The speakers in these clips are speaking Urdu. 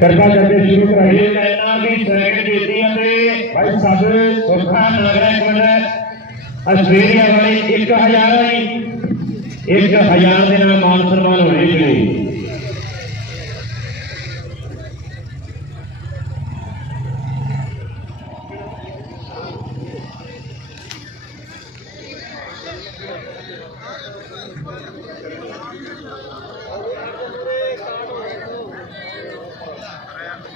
کرزا کے شروع ہے آسٹریلیا والے ایک ہزار ایک ہزار دان مان سنمان ہوئی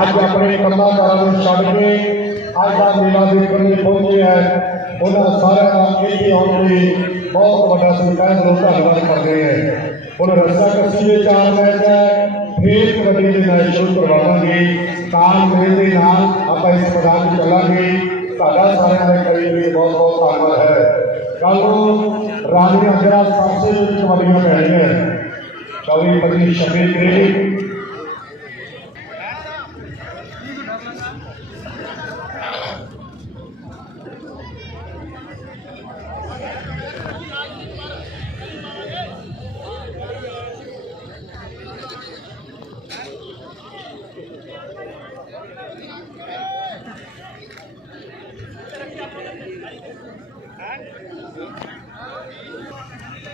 آج اپنے آج چڑھ کرنے پہنچے ہیں وہاں سارا دلتی دلتی بہت واقعہ روزہ واد کر گئے ہیں اور شروع کرو گی کام کرنے کے نام اپنا اس پر چلیں گے سارا کریب بھی بہت بہت دن واد ہے رانی اگرہ سب سے چوڑیاں پیری پتلی چکے گی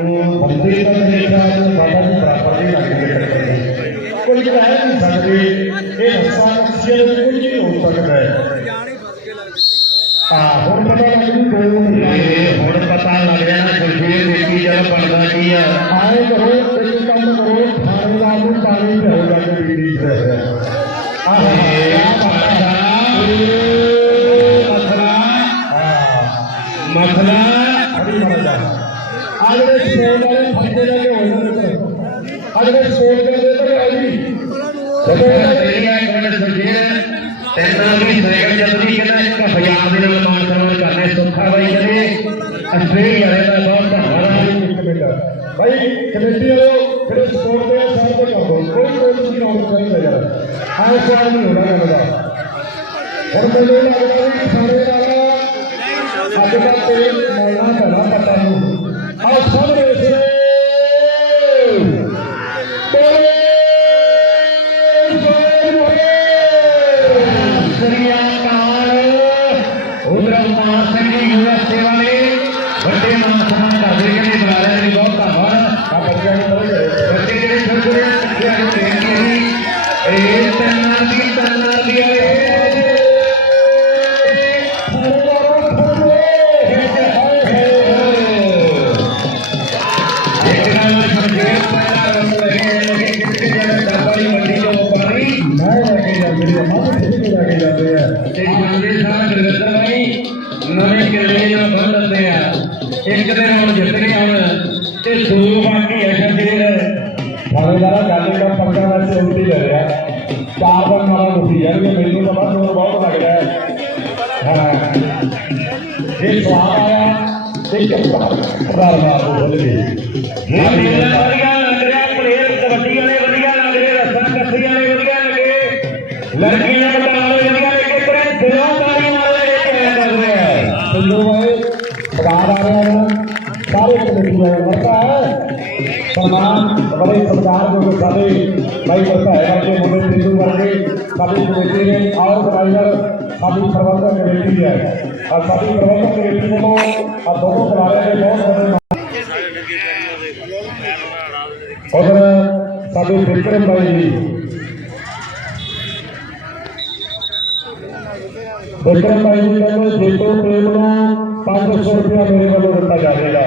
ਕੋਈ ਕਹਿ ਨਹੀਂ ਸਕਦੇ ਇਹ ਸਾਨੂੰ ਸਿਰ ਨਹੀਂ ਹੋ ਸਕਦਾ ਆ ਹੁਣ ਪਤਾ ਲੱਗ ਕੋਈ ਹਰੇ ਸੋਕ ਕਰਦੇ ਤੇ ਰਾਜੀ ਕਮੈਂਟਰ ਆਸਟ੍ਰੇਲੀਆ ਦਾ ਬਹੁਤ ਧੰਨਵਾਦ ਹੈ ਕਮੈਂਟਰ ਭਾਈ ਕਮੇਟੀ ਵਾਲੋ ਖੇਡ ਸਪੋਰਟ ਦੇ ਕੰਮ ਕੋਈ ਕੋਈ ਚੀਜ਼ ਆਨ ਕਰੀ ਜਾ ਆ ਇਸ ਪਾਸੇ ਨਾ ਬੜਾ ਬੜਾ ਪਰ ਮੈਨੂੰ ਅਗਲੇ ਫਾਰੇ ਨਾਲ ਸਾਡੇ ਤੇ ਇਹ ਸਵਾਲ ਆਇਆ ਤੇ ਕਿਹਾ ਰਾਜਾ ਬੋਲ ਗਏ ਜੀ ਮੇਰੇ ਨਾਲ ਆ ਗਿਆ اور برینوں پانچ سو روپیہ میرے کو دیکھا جائے گا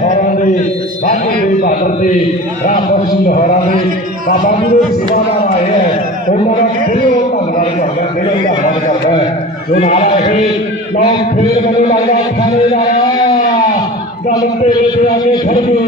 هرا دے باجے دے حاضر تے راہ حسین ہرا دے بابا جی دے سیوا دار آئے ہے او دا خیر او تعلق دار جڑا میرے دا حاضر جڑا ہے او نال کہے لو کھیل بدل لگا